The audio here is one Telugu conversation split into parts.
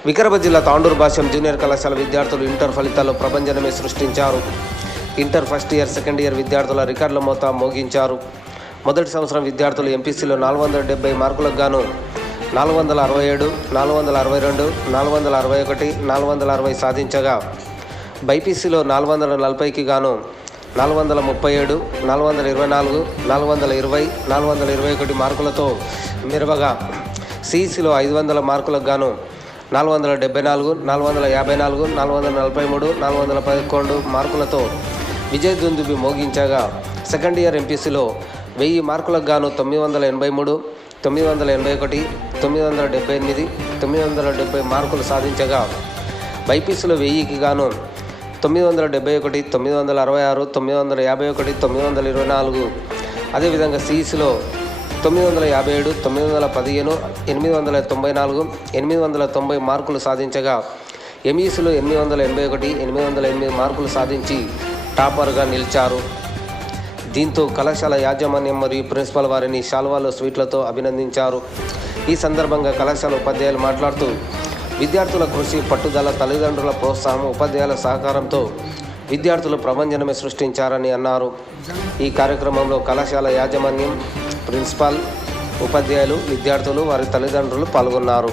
వికారాబాద్ జిల్లా తాండూరు భాష్యం జూనియర్ కళాశాల విద్యార్థులు ఇంటర్ ఫలితాల్లో ప్రపంచమే సృష్టించారు inter first year second year విద్యార్థుల రికార్డుల మోత మోగించారు మొదటి సంవత్సరం విద్యార్థులు ఎంపీసీలో నాలుగు వందల డెబ్బై మార్కులకు గాను నాలుగు వందల అరవై ఏడు నాలుగు వందల అరవై రెండు నాలుగు వందల అరవై ఒకటి నాలుగు వందల అరవై సాధించగా బైపీసీలో నాలుగు వందల నలభైకి గాను నాలుగు వందల ముప్పై ఏడు నాలుగు వందల ఇరవై నాలుగు నాలుగు వందల ఇరవై నాలుగు వందల ఇరవై ఒకటి మార్కులతో మెరువగా సిఈసిలో ఐదు వందల మార్కులకు గాను నాలుగు వందల డెబ్బై నాలుగు నాలుగు వందల యాభై నాలుగు నాలుగు వందల నలభై మూడు నాలుగు వందల పదకొండు మార్కులతో విజయ్ దుందుబి మోగించగా. సెకండ్ ఇయర్ ఎంపీసీలో వెయ్యి మార్కులకు గాను తొమ్మిది వందల ఎనభై మూడు తొమ్మిది వందల ఎనభై ఒకటి తొమ్మిది వందల డెబ్బై ఎనిమిది తొమ్మిది వందల డెబ్బై మార్కులు సాధించగా. బైపీసీలో వెయ్యికి గాను తొమ్మిది వందల డెబ్బై ఒకటి తొమ్మిది వందల అరవై ఆరు తొమ్మిది వందల యాభై ఒకటి తొమ్మిది వందల ఇరవై నాలుగు. అదేవిధంగా సిఈసిలో తొమ్మిది వందల యాభై ఏడు తొమ్మిది వందల పదిహేను ఎనిమిది వందల తొంభై నాలుగు ఎనిమిది వందల తొంభై మార్కులు సాధించగా ఎంఈసీలో ఎనిమిది వందల ఎనభై ఒకటి ఎనిమిది వందల ఎనిమిది మార్కులు సాధించి టాపర్గా నిలిచారు. దీంతో కళాశాల యాజమాన్యం మరియు ప్రిన్సిపల్ వారిని శాల్వాలో స్వీట్లతో అభినందించారు. ఈ సందర్భంగా కళాశాల ఉపాధ్యాయులు మాట్లాడుతూ విద్యార్థుల కృషి పట్టుదల తల్లిదండ్రుల ప్రోత్సాహం ఉపాధ్యాయుల సహకారంతో విద్యార్థులు ప్రభంజనమే సృష్టించారని అన్నారు. ఈ కార్యక్రమంలో కళాశాల యాజమాన్యం ప్రిన్సిపాల్ ఉపాధ్యాయులు విద్యార్థులు వారి తల్లిదండ్రులు పాల్గొన్నారు.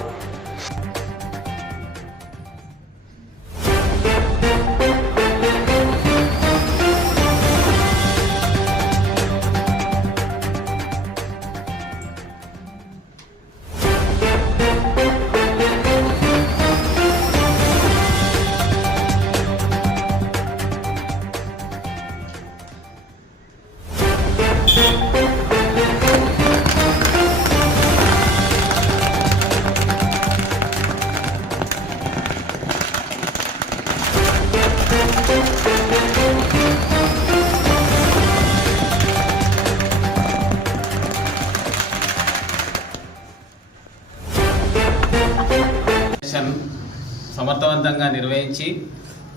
సమర్థవంతంగా నిర్వహించి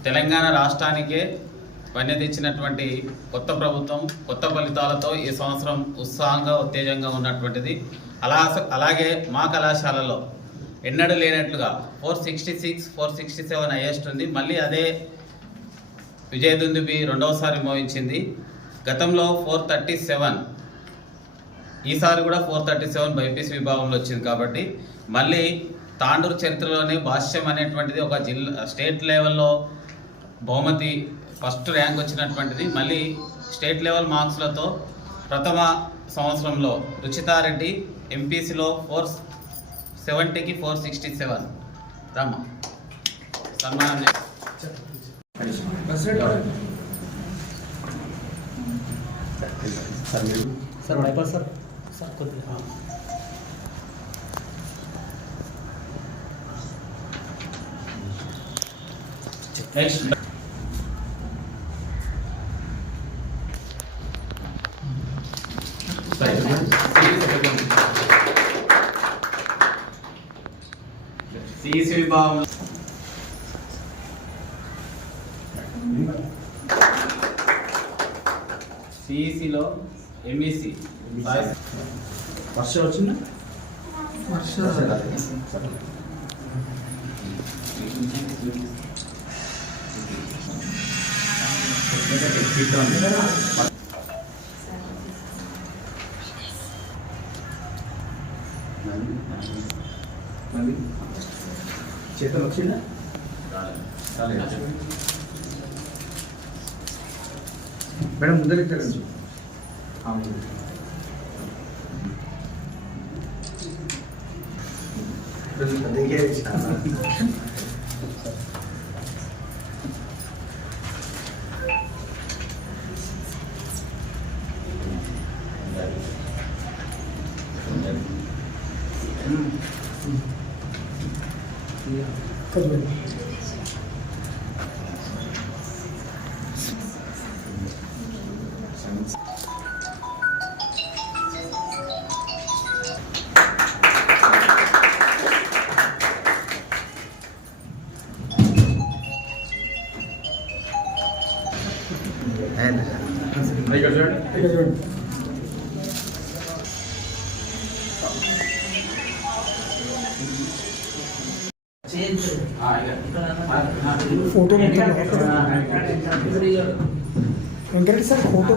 తెలంగాణ రాష్ట్రానికే వన్య తెచ్చినటువంటి కొత్త ప్రభుత్వం కొత్త ఫలితాలతో ఈ సంవత్సరం ఉత్సాహంగా ఉత్తేజంగా ఉన్నటువంటిది. అలా అలాగే మా కళాశాలలో ఎన్నడూ లేనట్లుగా four sixty six four sixty seven highest ఉంది. మళ్ళీ అదే విజయదుందుబి రెండవసారి మోహించింది గతంలో ఫోర్ థర్టీ సెవెన్. ఈసారి కూడా ఫోర్ థర్టీ సెవెన్ బైపీసీ విభాగంలో వచ్చింది కాబట్టి మళ్ళీ తాండూరు చరిత్రలోనే భాష్యం అనేటువంటిది ఒక జిల్లా స్టేట్ లెవెల్లో బహుమతి ఫస్ట్ ర్యాంక్ వచ్చినటువంటిది. మళ్ళీ స్టేట్ లెవెల్ మార్క్స్లతో ప్రథమ సంవత్సరంలో రుచితారెడ్డి ఎంపీసీలో ఫోర్ సెవెంటీకి ఫోర్ సిక్స్టీ సెవెన్. రమ్మ. సన్మానం చేస్తాం. సార్ మైపాల్ సార్ సార్ కొద్దిగా నెక్స్ట్ సిఈసి విభాగం సిఈసిలో ఎంఈసి వర్ష వచ్చిందా? మళ్ళీ? చేతులు వచ్చిందా? మేడం ముందరికి 아멘. 그래서 받는 게 지나가. And Thank you, sir. Thank you, sir. Photo Venkatareddy sir photo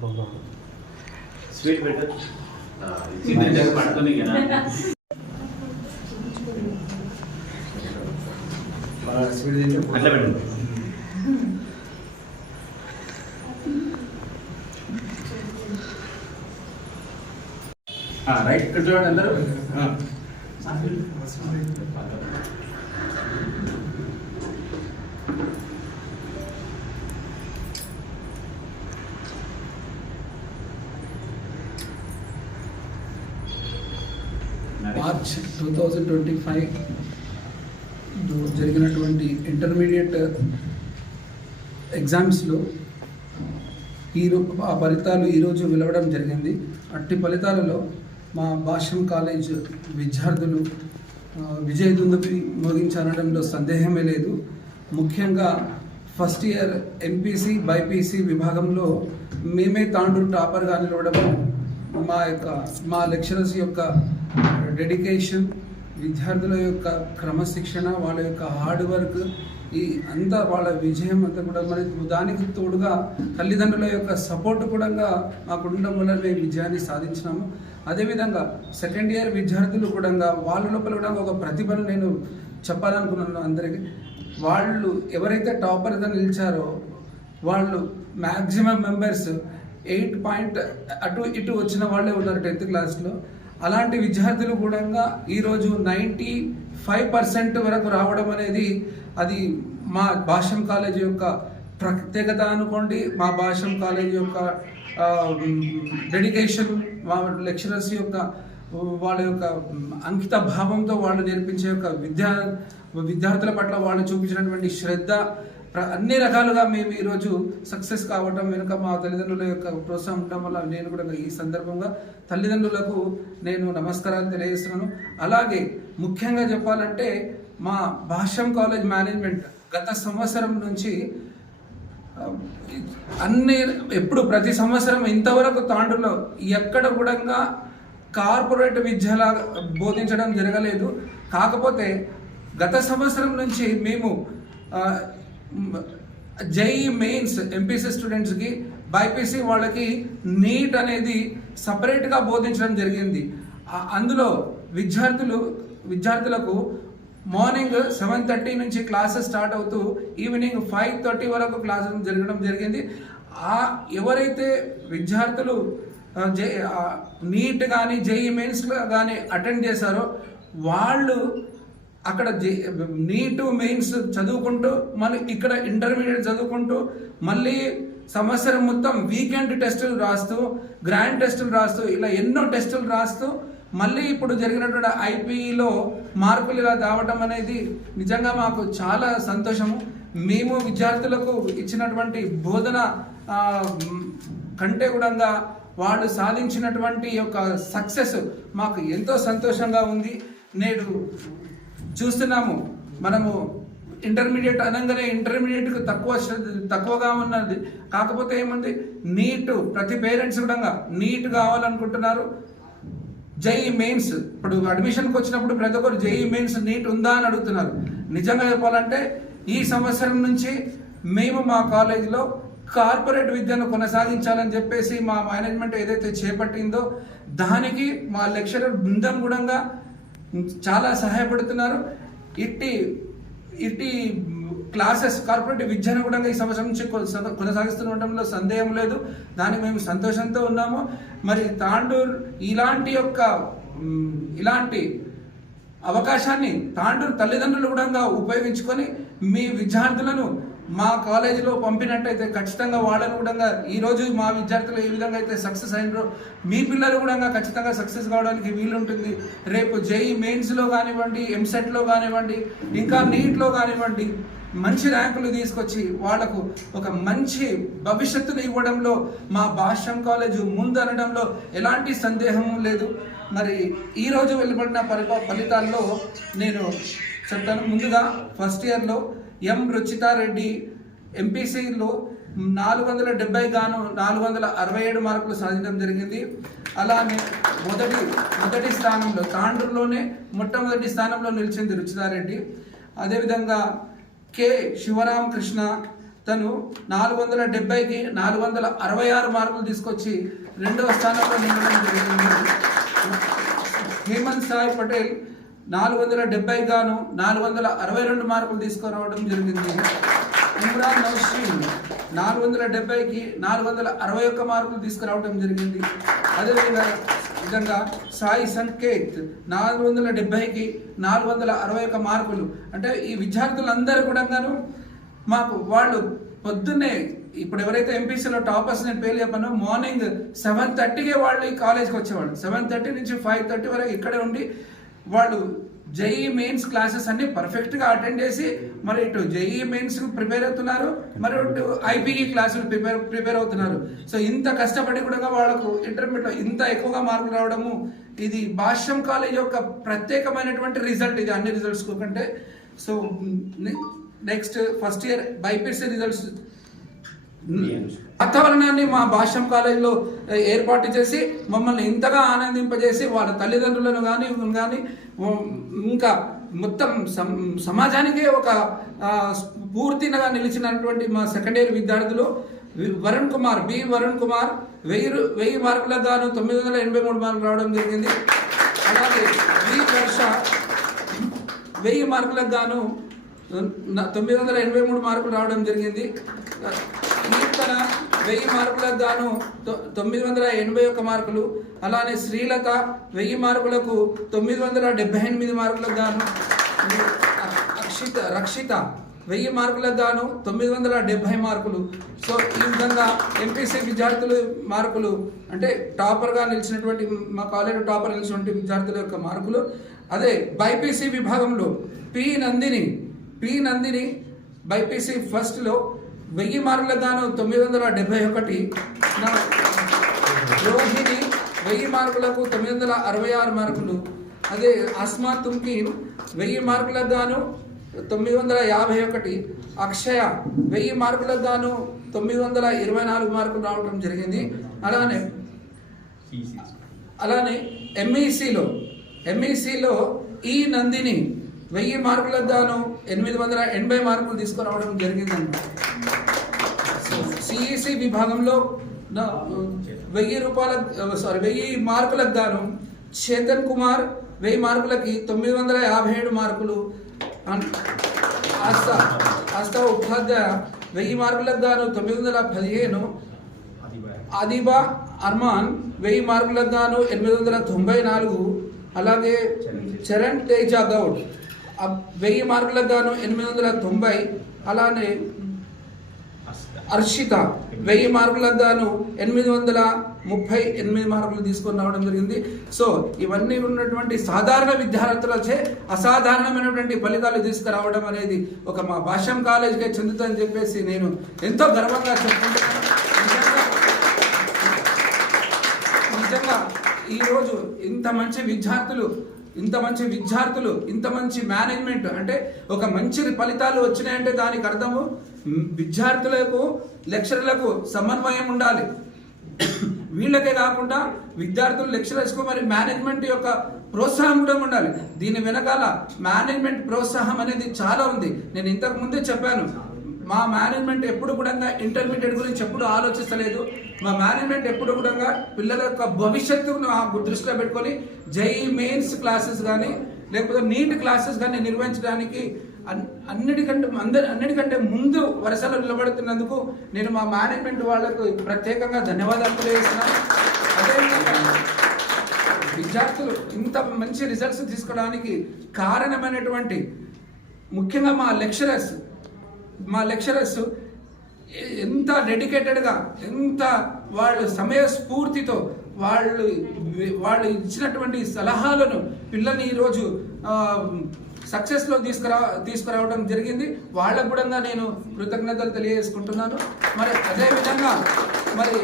photo అట్లా పెట్టండి. రైట్ ఇక్కడ చూడండి అందరూ థౌజండ్ ట్వంటీ ఫైవ్ జరిగినటువంటి ఇంటర్మీడియట్ ఎగ్జామ్స్లో ఈ ఆ ఫలితాలు ఈరోజు వెలవడం జరిగింది. అట్టి ఫలితాలలో మా భాష్యం కాలేజ్ విద్యార్థులు ఆ, విజయ దుందుపి మోగించనడంలో సందేహమే లేదు. ముఖ్యంగా ఫస్ట్ ఇయర్ ఎంపీసీ బైపీసీ విభాగంలో మేమే తాండూరు టాపర్గా నిలవడము మా యొక్క మా లెక్చరర్స్ యొక్క డెడికేషన్ విద్యార్థుల యొక్క క్రమశిక్షణ వాళ్ళ యొక్క హార్డ్ వర్క్ ఈ అంతా వాళ్ళ విజయం అంతా కూడా మరి దానికి తోడుగా తల్లిదండ్రుల యొక్క సపోర్ట్ కూడా మాకు ఉండడం వల్ల మేము విజయాన్ని సాధించినాము. అదేవిధంగా సెకండ్ ఇయర్ విద్యార్థులు కూడా వాళ్ళ లోపల కూడా ఒక ప్రతిభను నేను చెప్పాలనుకున్నాను అందరికీ. వాళ్ళు ఎవరైతే టాపర్గా నిలిచారో వాళ్ళు మ్యాక్సిమం మెంబర్స్ ఎయిట్ పాయింట్ అటు ఇటు వచ్చిన వాళ్ళే ఉన్నారు టెన్త్ క్లాస్లో అలాంటి విద్యార్థులు కూడా ఈరోజు నైంటీ ఫైవ్ పర్సెంట్ వరకు రావడం అనేది అది మా భాష్యం కాలేజ్ యొక్క ప్రత్యేకత అనుకోండి మా భాష్యం కాలేజ్ యొక్క డెడికేషన్ మా లెక్చరర్స్ యొక్క వాళ్ళ యొక్క అంకిత భావంతో వాళ్ళు నేర్పించే యొక్క విద్యా విద్యార్థుల పట్ల వాళ్ళు చూపించినటువంటి శ్రద్ధ అన్ని రకాలుగా మేము ఈరోజు సక్సెస్ కావటం వెనుక మా తల్లిదండ్రుల యొక్క ప్రోత్సాహం ఉండడం వల్ల నేను కూడా ఈ సందర్భంగా తల్లిదండ్రులకు నేను నమస్కారాలు తెలియజేస్తున్నాను. అలాగే ముఖ్యంగా చెప్పాలంటే మా భాష్యం కాలేజ్ మేనేజ్మెంట్ గత సంవత్సరం నుంచి అన్ని ఎప్పుడు ప్రతి సంవత్సరం ఇంతవరకు తాండ్రులో ఎక్కడ కూడా కార్పొరేట్ విద్యలా బోధించడం జరగలేదు. కాకపోతే గత సంవత్సరం నుంచి మేము జేఈ మెయిన్స్ ఎంపీసీ స్టూడెంట్స్కి బైపీసీ వాళ్ళకి నీట్ అనేది సపరేట్గా బోధించడం జరిగింది. అందులో విద్యార్థులు విద్యార్థులకు మార్నింగ్ సెవెన్ థర్టీ నుంచి క్లాసెస్ స్టార్ట్ అవుతూ ఈవినింగ్ ఫైవ్ థర్టీ వరకు క్లాసెస్ జరగడం జరిగింది. ఆ ఎవరైతే విద్యార్థులు జే నీట్ కానీ జేఈ మెయిన్స్ కానీ అటెండ్ చేశారో వాళ్ళు అక్కడ జే నీటు మెయిన్స్ చదువుకుంటూ మళ్ళీ ఇక్కడ ఇంటర్మీడియట్ చదువుకుంటూ మళ్ళీ సంవత్సరం మొత్తం వీకెండ్ టెస్టులు రాస్తూ గ్రాండ్ టెస్టులు రాస్తూ ఇలా ఎన్నో టెస్టులు రాస్తూ మళ్ళీ ఇప్పుడు జరిగినటువంటి ఐపీఈలో మార్కులు ఇలా రావటం అనేది నిజంగా మాకు చాలా సంతోషము. మేము విద్యార్థులకు ఇచ్చినటువంటి బోధన కంటే కూడా వాళ్ళు సాధించినటువంటి యొక్క సక్సెస్ మాకు ఎంతో సంతోషంగా ఉంది. నేడు చూస్తున్నాము. మనము ఇంటర్మీడియట్ అనగానే ఇంటర్మీడియట్కు తక్కువ శ్రద్ధ తక్కువగా ఉన్నది. కాకపోతే ఏముంది? నీట్ ప్రతి పేరెంట్స్ కూడా నీట్ కావాలనుకుంటున్నారు. JE mains. ఇప్పుడు అడ్మిషన్కి వచ్చినప్పుడు ప్రతి ఒక్కరు జేఈ మెయిన్స్ నీట్ ఉందా అని అడుగుతున్నారు. నిజంగా చెప్పాలంటే ఈ సంవత్సరం నుంచి మేము మా కాలేజీలో కార్పొరేట్ విద్యను కొనసాగించాలని చెప్పేసి మా మేనేజ్మెంట్ ఏదైతే చేపట్టిందో దానికి మా లెక్చరర్ బృందం కూడా చాలా సహాయపడుతున్నారు. ఇట్టి ఇట్టి క్లాసెస్ కార్పొరేట్ విద్యను కూడా ఈ సంవత్సరం నుంచి కొనసా- కొనసాగిస్తుండటంలో సందేహం లేదు. దానికి మేము సంతోషంతో ఉన్నాము. మరి తాండూరు ఇలాంటి యొక్క ఇలాంటి అవకాశాన్ని తాండూరు తల్లిదండ్రులు కూడా ఉపయోగించుకొని మీ విద్యార్థులను మా కాలేజీలో పంపినట్టయితే ఖచ్చితంగా వాళ్ళను కూడా ఈరోజు మా విద్యార్థులు ఏ విధంగా అయితే సక్సెస్ అయినరో మీ పిల్లలు కూడా ఖచ్చితంగా సక్సెస్ కావడానికి వీలుంటుంది. రేపు జేఈ మెయిన్స్లో కానివ్వండి ఎంసెట్లో కానివ్వండి ఇంకా నీట్లో కానివ్వండి మంచి ర్యాంకులు తీసుకొచ్చి వాళ్ళకు ఒక మంచి భవిష్యత్తును ఇవ్వడంలో మా భాష్యం కాలేజ్ ముందనడంలో ఎలాంటి సందేహం లేదు. మరి ఈరోజు వెలువడిన పరిప ఫలితాల్లో నేను చెప్తాను ముందుగా ఫస్ట్ ఇయర్లో ఎం రుచితారెడ్డి ఎంపీసీలో నాలుగు వందల డెబ్బై గాను నాలుగు వందల అరవై ఏడు మార్కులు సాధించడం జరిగింది. అలానే మొదటి మొదటి స్థానంలో తాండ్రులోనే మొట్టమొదటి స్థానంలో నిలిచింది రుచితారెడ్డి అదేవిధంగా కె శివరాం కృష్ణ తను నాలుగు వందల డెబ్బైకి నాలుగు వందల అరవై ఆరు మార్కులు తీసుకొచ్చి రెండవ స్థానంలో నిలవడం జరిగింది. హేమంత్ సాయి పటేల్ నాలుగు వందల డెబ్బై గాను నాలుగు వందల అరవై రెండు మార్కులు తీసుకురావడం జరిగింది. ఇమ్రాన్ నౌషీన్ నాలుగు వందల డెబ్బైకి నాలుగు వందల అరవై ఒక్క మార్కులు తీసుకురావడం జరిగింది. అదేవిధంగా విధంగా సాయి సంకేత్ నాలుగు వందల డెబ్బైకి నాలుగు వందల అరవై ఒక్క మార్కులు. అంటే ఈ విద్యార్థులందరూ కూడా మాకు వాళ్ళు పొద్దున్నే ఇప్పుడు ఎవరైతే ఎంపీసీలో టాపర్స్ నేను పేరు చెప్పానో మార్నింగ్ సెవెన్ థర్టీకే వాళ్ళు ఈ కాలేజ్కి వచ్చేవాళ్ళు. సెవెన్ థర్టీ నుంచి ఫైవ్ థర్టీ వరకు ఇక్కడే ఉండి వాళ్ళు జేఈ మెయిన్స్ క్లాసెస్ అన్ని పర్ఫెక్ట్గా అటెండ్ చేసి మరి ఇటు జేఈ మెయిన్స్ ప్రిపేర్ అవుతున్నారు మరి ఇటు ఐపీఈ క్లాసులు ప్రిపేర్ ప్రిపేర్ అవుతున్నారు. సో ఇంత కష్టపడి కూడా వాళ్ళకు ఇంటర్మీడియట్ ఇంత ఎక్కువగా మార్కులు రావడము ఇది భాష్యం కాలేజ్ యొక్క ప్రత్యేకమైనటువంటి రిజల్ట్ ఇది అన్ని రిజల్ట్స్ కంటే. So next first year BiPC results వాతావరణాన్ని మా భాష్యం కాలేజీలో ఏర్పాటు చేసి మమ్మల్ని ఇంతగా ఆనందింపజేసి వాళ్ళ తల్లిదండ్రులను కానీ కానీ ఇంకా మొత్తం సమాజానికే ఒక పూర్తిగా నిలిచినటువంటి మా సెకండ్ ఇయర్ విద్యార్థులు వి- వరుణ్ కుమార్ బి వరుణ్ కుమార్ వెయ్యి వెయ్యి మార్కులకు గాను తొమ్మిది వందల ఎనభై మూడు మార్కులు రావడం జరిగింది. అలాగే బి వర్ష వెయ్యి మార్కులకు గాను తొమ్మిది వందల ఎనభై మూడు మార్కులు రావడం జరిగింది. కీర్తన వెయ్యి మార్కులకు గాను తొ- తొమ్మిది వందల ఎనభై ఒక్క మార్కులు అలానే శ్రీలత వెయ్యి మార్కులకు తొమ్మిది వందల డెబ్బై ఎనిమిది మార్కులకు గాను రక్షిత అక్షిత రక్షిత వెయ్యి మార్కులకు గాను తొమ్మిది వందల డెబ్బై మార్కులు. సో ఈ విధంగా ఎంపీసీ విద్యార్థులు మార్కులు అంటే టాపర్గా నిలిచినటువంటి మా కాలేజీ టాపర్ నిలిచినటువంటి విద్యార్థుల యొక్క మార్కులు. అదే బైపీసీ విభాగంలో P Nandini P Nandini BiPC ఫస్ట్లో వెయ్యి మార్కులకు గాను తొమ్మిది వందల డెబ్బై ఒకటి నా- రోహిణి వెయ్యి మార్కులకు తొమ్మిది వందల అరవై ఆరు మార్కులు. అదే అస్మా తుమ్కీన్ వెయ్యి మార్కులకు గాను తొమ్మిది వందల యాభై ఒకటి అక్షయ వెయ్యి మార్కులకు గాను తొమ్మిది వందల ఇరవై నాలుగు మార్కులు రావడం జరిగింది. అలానే అలానే ఎంఈసిలో ఎంఈసిలో ఈ నందిని వెయ్యి మార్కులకు గాను ఎనిమిది వందల ఎనభై మార్కులు తీసుకురావడం జరిగిందండి సిఈసి విభాగంలో వెయ్యి రూపాయల సారీ వెయ్యి మార్కులకు గాను చేతన్ కుమార్ వెయ్యి మార్కులకి తొమ్మిది వందల యాభై ఏడు మార్కులు ఆస్థా ఆస్థా ఉపాధ్యాయ వెయ్యి మార్కులకు గాను తొమ్మిది వందల పదిహేను అదిబా అర్మాన్ వెయ్యి మార్కులకు గాను ఎనిమిది వందల తొంభై నాలుగు అలాగే చరణ్ తేజ గౌడ్. వెయ్యి మార్కులకు గాను ఎనిమిది వందల తొంభై అలానే హర్షిత వెయ్యి మార్కులకు గాను ఎనిమిది వందల ముప్పై ఎనిమిది మార్కులు తీసుకొని రావడం జరిగింది. సో ఇవన్నీ ఉన్నటువంటి సాధారణ విద్యార్థులచే అసాధారణమైనటువంటి ఫలితాలు తీసుకురావడం అనేది ఒక మా భాషం కాలేజీకే చెందుతుందని చెప్పేసి నేను ఎంతో గర్వంగా చెప్పుకుంటున్నాను. నిజంగా నిజంగా ఈరోజు ఇంత మంచి విద్యార్థులు ఇంత మంచి విద్యార్థులు ఇంత మంచి మేనేజ్మెంట్ అంటే ఒక మంచి ఫలితాలు వచ్చినాయంటే దానికి అర్థము విద్యార్థులకు లెక్చరర్లకు సమన్వయం ఉండాలి. వీళ్ళకే కాకుండా విద్యార్థులు లెక్చరర్స్కు మరి మేనేజ్మెంట్ యొక్క ప్రోత్సాహం కూడా ఉండాలి. దీని వెనకాల మేనేజ్మెంట్ ప్రోత్సాహం అనేది చాలా ఉంది. నేను ఇంతకు ముందే చెప్పాను మా మేనేజ్మెంట్ ఎప్పుడు కూడా ఇంటర్మీడియట్ గురించి ఎప్పుడు ఆలోచిస్తలేదు. మా మేనేజ్మెంట్ ఎప్పుడు కూడా పిల్లల యొక్క భవిష్యత్తును దృష్టిలో పెట్టుకొని జై మెయిన్స్ క్లాసెస్ కానీ లేకపోతే నీట్ క్లాసెస్ కానీ నిర్వహించడానికి అన్- అన్నిటికంటే అందరి అన్నిటికంటే ముందు వరుసలో నిలబడుతున్నందుకు నేను మా మేనేజ్మెంట్ వాళ్ళకు ప్రత్యేకంగా ధన్యవాదాలు తెలియజేస్తున్నాను అదేవిధంగా విద్యార్థులు ఇంత మంచి రిజల్ట్స్ తీసుకోవడానికి కారణమైనటువంటి ముఖ్యంగా మా లెక్చరర్స్ మా లెక్చరర్స్ ఎంత డెడికేటెడ్గా ఎంత వాళ్ళు సమయస్ఫూర్తితో వాళ్ళు వాళ్ళు ఇచ్చినటువంటి సలహాలను పిల్లల్ని ఈరోజు సక్సెస్లో తీసుకురా తీసుకురావడం జరిగింది. వాళ్ళకు కూడా నేను కృతజ్ఞతలు తెలియజేసుకుంటున్నాను. మరి అదేవిధంగా మరి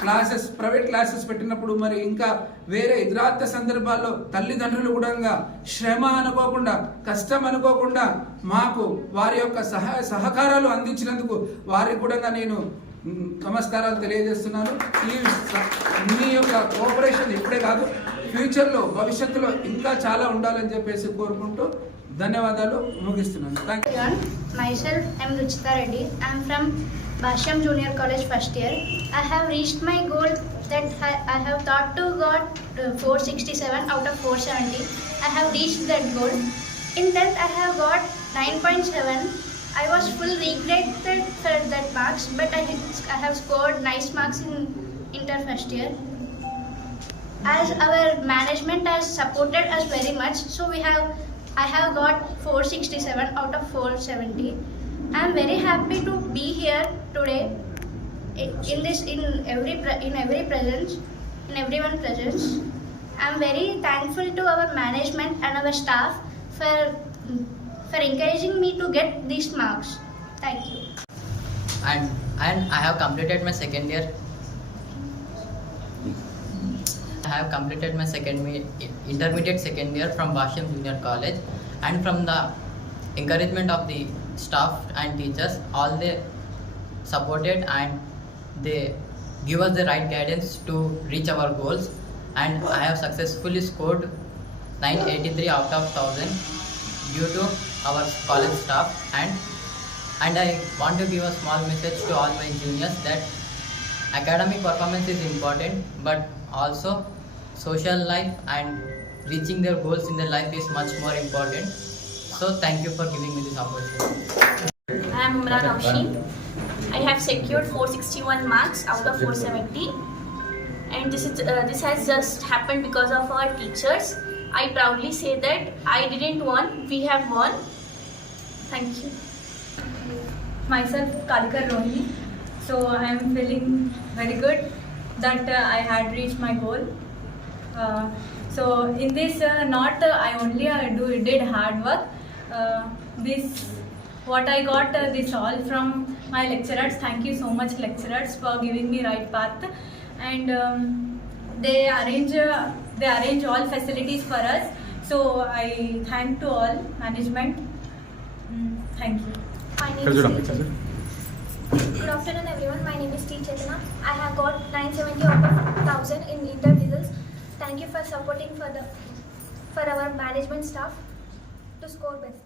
క్లాసెస్ ప్రైవేట్ క్లాసెస్ పెట్టినప్పుడు మరి ఇంకా వేరే ఇతరాత్త సందర్భాల్లో తల్లిదండ్రులు కూడా శ్రమ అనుకోకుండా కష్టం అనుకోకుండా మాకు వారి యొక్క సహాయ సహకారాలు అందించినందుకు వారికి కూడా నేను నమస్కారాలు తెలియజేస్తున్నాను. ఈ మీ యొక్క కోఆపరేషన్ ఇప్పుడే కాదు ఫ్యూచర్లో భవిష్యత్తులో ఇంకా చాలా ఉండాలని చెప్పేసి కోరుకుంటూ ధన్యవాదాలు ముగిస్తున్నాను thank you everyone. Myself, I'm Ruchita Reddy. I'm from Basham Junior College first year. I have reached my goal that I, I have thought to got uh, 467 out of 470. I have reached that goal. In 10th, I have got 9.7. I was full regretted for that marks, but I, I have scored nice marks in inter first year. As our management has supported us very much, so we have I have got 467 out of 470. I am very happy to be here today in this in every in every presence in everyone presence. I am very thankful to our management and our staff for for encouraging me to get these marks. Thank you. and and I have completed my second year. I have completed my second me- intermediate second year from Basham Junior College, and from the encouragement of the staff and teachers, all they supported and they give us the right guidance to reach our goals. And I have successfully scored 983 out of 1000 due to our college staff and and I want to give a small message to all my juniors that academic performance is important, but also social life and reaching their goals in their life is much more important. So thank you for giving me this opportunity. I am Imran Aushin. I have secured 461 marks out of 470, and this is uh, this has just happened because of our teachers. I proudly say that I didn't won, we have won. Thank you. myself Kalika Rohini. So I am feeling very good that uh, I had reached my goal. Uh, so in this, uh, not uh, I only uh, do did hard work. Uh, this what I got uh, this all from my lecturers. Thank you so much lecturers for giving me right path, and um, they arrange uh, they arrange all facilities for us. So I thank to all management. Mm, thank you. My name is Good afternoon, everyone. My name is T. Chetana. I have got 970 out of 1000 in inter results. Thank you for supporting for the for our management staff to score best.